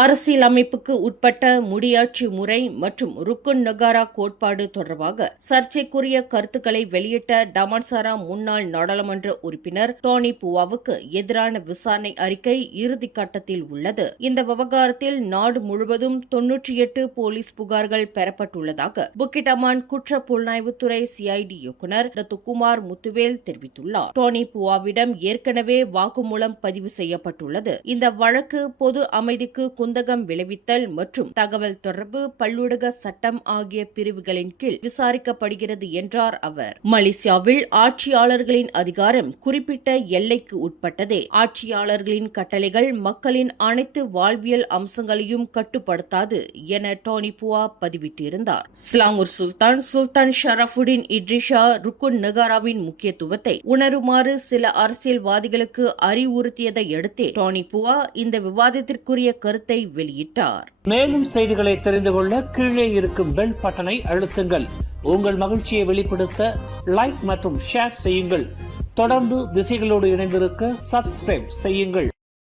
அரசியலமைப்புக்கு உட்பட்ட முடியாட்சி முறை மற்றும் ருக்குன் நகாரா கோட்பாடு தொடர்பாக சர்ச்சைக்குரிய கருத்துக்களை வெளியிட்ட டமான்சாரா முன்னாள் நாடாளுமன்ற உறுப்பினர் டோனி புவாவுக்கு எதிரான விசாரணை அறிக்கை இறுதிக்கட்டத்தில் உள்ளது. இந்த விவகாரத்தில் நாடு முழுவதும் 98 போலீஸ் புகார்கள் பெறப்பட்டுள்ளதாக புக்கிட் அமான் குற்ற புலனாய்வுத்துறை CID இயக்குநர் குமார் முத்துவேல் தெரிவித்துள்ளார். டோனி புவாவிடம் ஏற்கனவே வாக்குமூலம் பதிவு செய்யப்பட்டுள்ளது. இந்த வழக்கு பொது அமைதிக்கு குந்தகம் விளைவித்தல் மற்றும் தகவல் தொடர்பு பல்லூடக சட்டம் ஆகிய பிரிவுகளின் கீழ் விசாரிக்கப்படுகிறது என்றார் அவர். மலேசியாவில் ஆட்சியாளர்களின் அதிகாரம் குறிப்பிட்ட எல்லைக்கு உட்பட்டதே. ஆட்சியாளர்களின் கட்டளைகள் மக்களின் அனைத்து வாழ்வியல் அம்சங்களையும் கட்டுப்படுத்தாது என டோனி புவா பதிவிட்டிருந்தார். ஸ்லாங்கூர் சுல்தான் ஷரஃபுடின் இட்ரிஷா ருக்குன் நகாராவின் முக்கியத்துவத்தை உணருமாறு சில அரசியல்வாதிகளுக்கு அறிவுறுத்தியதை அடுத்தே டோனி புவா இந்த விவாதத்திற்குரிய கருத்தை வெளியிட்டார். மேலும் செய்திகளை தெரிந்து கொள்ள கீழே இருக்கும் பெல் பட்டனை அழுத்துங்கள். உங்கள் மகிழ்ச்சியை வெளிப்படுத்த லைக் மற்றும் ஷேர் செய்யுங்கள். தொடர்ந்து திசைகளோடு இணைந்திருக்க சப்ஸ்கிரைப் செய்யுங்கள்.